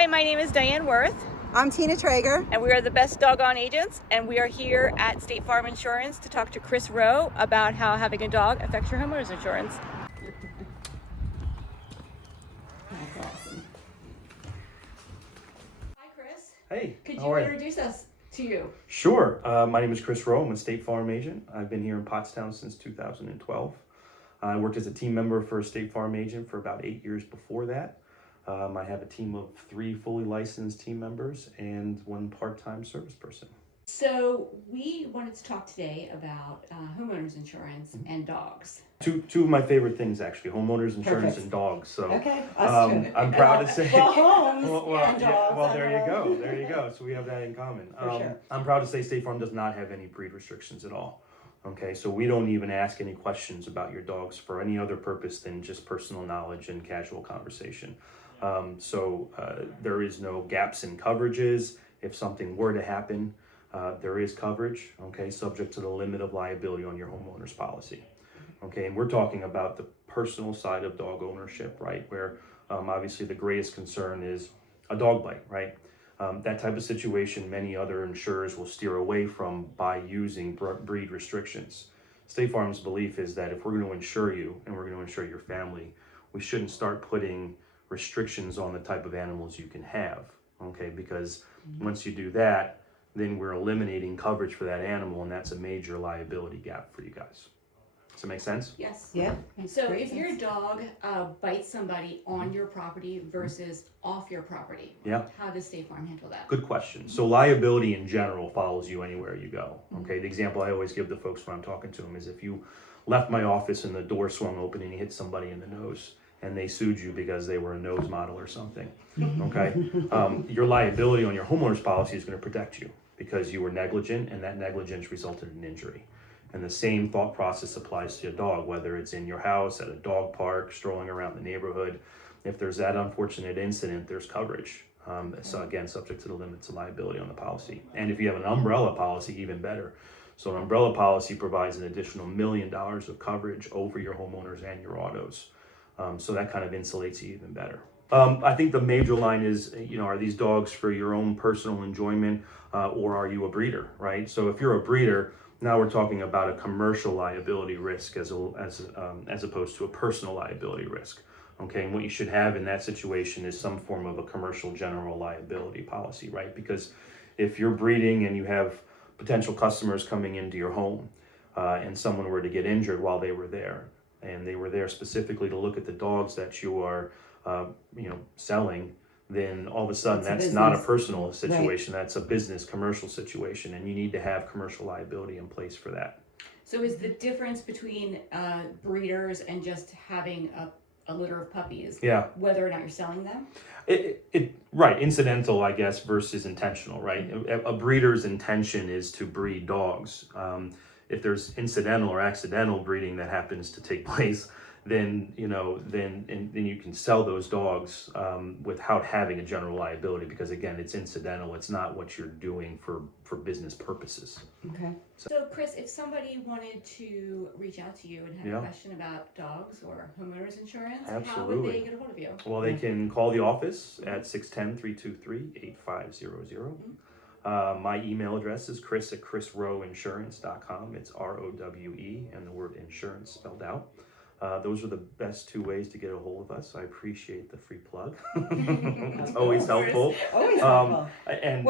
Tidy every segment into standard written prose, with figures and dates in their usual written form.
Hi, my name is Diane Wuerth, I'm Tina Trager. and we are the best doggone agents, and we are here at State Farm Insurance to talk to Chris Rowe about how having a dog affects your homeowner's insurance. That's awesome. Hi, Chris. Hey, Could how you are you? introduce us to you? Sure. My name is Chris Rowe. I'm a State Farm agent. I've been here in Pottstown since 2012. I worked as a team member for a State Farm agent for about 8 years before that. I have a team of 3 fully licensed team members and 1 part-time service person. So we wanted to talk today about homeowners insurance and dogs. Two of my favorite things, actually, homeowners insurance Perfect. and dogs. So Okay, us too. I'm proud to say. Well, homes and yeah, dogs. well, there you go. There you go. So we have that in common. For sure. I'm proud to say State Farm does not have any breed restrictions at all. Okay, so we don't even ask any questions about your dogs for any other purpose than just personal knowledge and casual conversation. There is no gaps in coverages. If something were to happen, there is coverage, okay, subject to the limit of liability on your homeowner's policy. Okay, and we're talking about the personal side of dog ownership, right, where obviously the greatest concern is a dog bite, right? That type of situation many other insurers will steer away from by using breed restrictions. State Farm's belief is that if we're going to insure you and we're going to insure your family, we shouldn't start putting restrictions on the type of animals you can have, okay? Because once you do that, then we're eliminating coverage for that animal, and that's a major liability gap for you guys. Does that make sense? Yes. Yeah. So Great if your sense. dog bites somebody on your property versus off your property, Yeah. how does State Farm handle that? Good question. So liability in general follows you anywhere you go. Okay. The example I always give the folks when I'm talking to them is if you left my office and the door swung open and you hit somebody in the nose and they sued you because they were a nose model or something. Okay. Your liability on your homeowner's policy is going to protect you because you were negligent and that negligence resulted in injury. And the same thought process applies to your dog, whether it's in your house, at a dog park, strolling around the neighborhood. If there's that unfortunate incident, there's coverage. So again, subject to the limits of liability on the policy. And if you have an umbrella policy, even better. So an umbrella policy provides an additional $1 million of coverage over your homeowners and your autos. So that kind of insulates you even better. I think the major line is, are these dogs for your own personal enjoyment or are you a breeder, right? So if you're a breeder, now we're talking about a commercial liability risk as opposed to a personal liability risk. Okay, and what you should have in that situation is some form of a commercial general liability policy, right? Because if you're breeding and you have potential customers coming into your home and someone were to get injured while they were there, and they were there specifically to look at the dogs that you are, selling, then all of a sudden that's not a personal situation. Right. That's a business commercial situation, and you need to have commercial liability in place for that. So is the difference between breeders and just having a litter of puppies, whether or not you're selling them? Right, incidental, I guess, versus intentional, right? A breeder's intention is to breed dogs. If there's incidental or accidental breeding that happens to take place, then you can sell those dogs without having a general liability, because again, it's incidental. It's not what you're doing for business purposes. Okay. So Chris, if somebody wanted to reach out to you and have a question about dogs or homeowners insurance, how would they get a hold of you? Well, they can call the office at 610-323-8500. My email address is chris@chrisroweinsurance.com. It's ROWE and the word insurance spelled out. Those are the best 2 ways to get a hold of us. I appreciate the free plug. It's always helpful. Always helpful.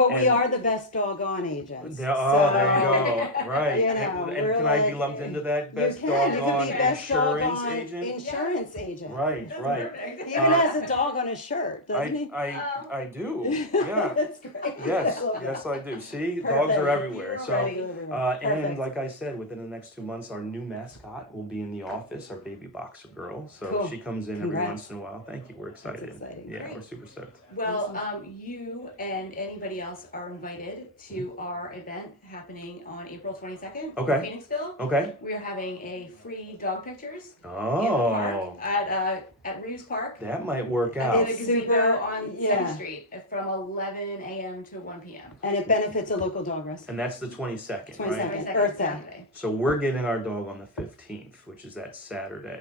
We are the best doggone agents. There you go. Right. And can I be lumped into that best doggone insurance agent? Insurance agent. Right. Perfect. He even has a dog on his shirt, doesn't he? I do. Yeah. That's great. Yes, I do. See, Perfect. dogs are everywhere. So, and Perfect. like I said, within the next 2 months, our new mascot will be in the office. Our baby boxer girl. So cool. She comes in every once in a while. Thank you. We're excited. That's exciting. Yeah, Great. we're super stoked. Well, you and anybody else are invited to our event happening on April 22nd in Phoenixville. Okay. We're having a free dog pictures in the Oh. park at Reeves Park. That might work In out. a gazebo on 7th Street from 11 a.m. to 1 p.m. And it benefits a local dog rescue. And that's the 22nd, 22nd. right? 22nd Earth Day. Saturday. So we're getting our dog on the 15th, which is that Saturday.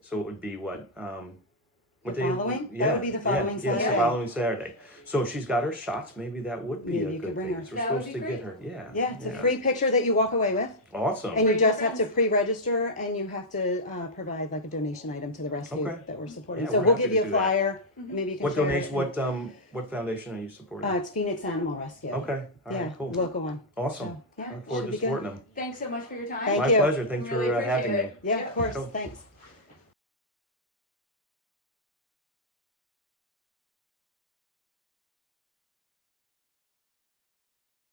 So it would be What The day? following? Yeah, That would be the following Yes, Saturday. the following Saturday. So if she's got her shots, maybe that would be Maybe a you good could bring thing. her. 'Cause we're That would supposed to be get great. her. Yeah. Yeah, it's a free picture that you walk away with. Awesome. And you Bring your just have to friends. pre-register, and you have to provide like a donation item to the rescue Okay. that we're supporting. Yeah, So we're we'll happy give to you a do that. flyer. Maybe you can What share donation? it. What foundation are you supporting? It's Phoenix Animal Rescue. Okay. All right. Yeah, Cool. local one. Awesome. So, yeah, Look forward should to be good. supporting them. Thanks so much for your time. Thank My you. pleasure. Thanks Really for appreciate having me. it. Yeah, of course. Cool. Thanks.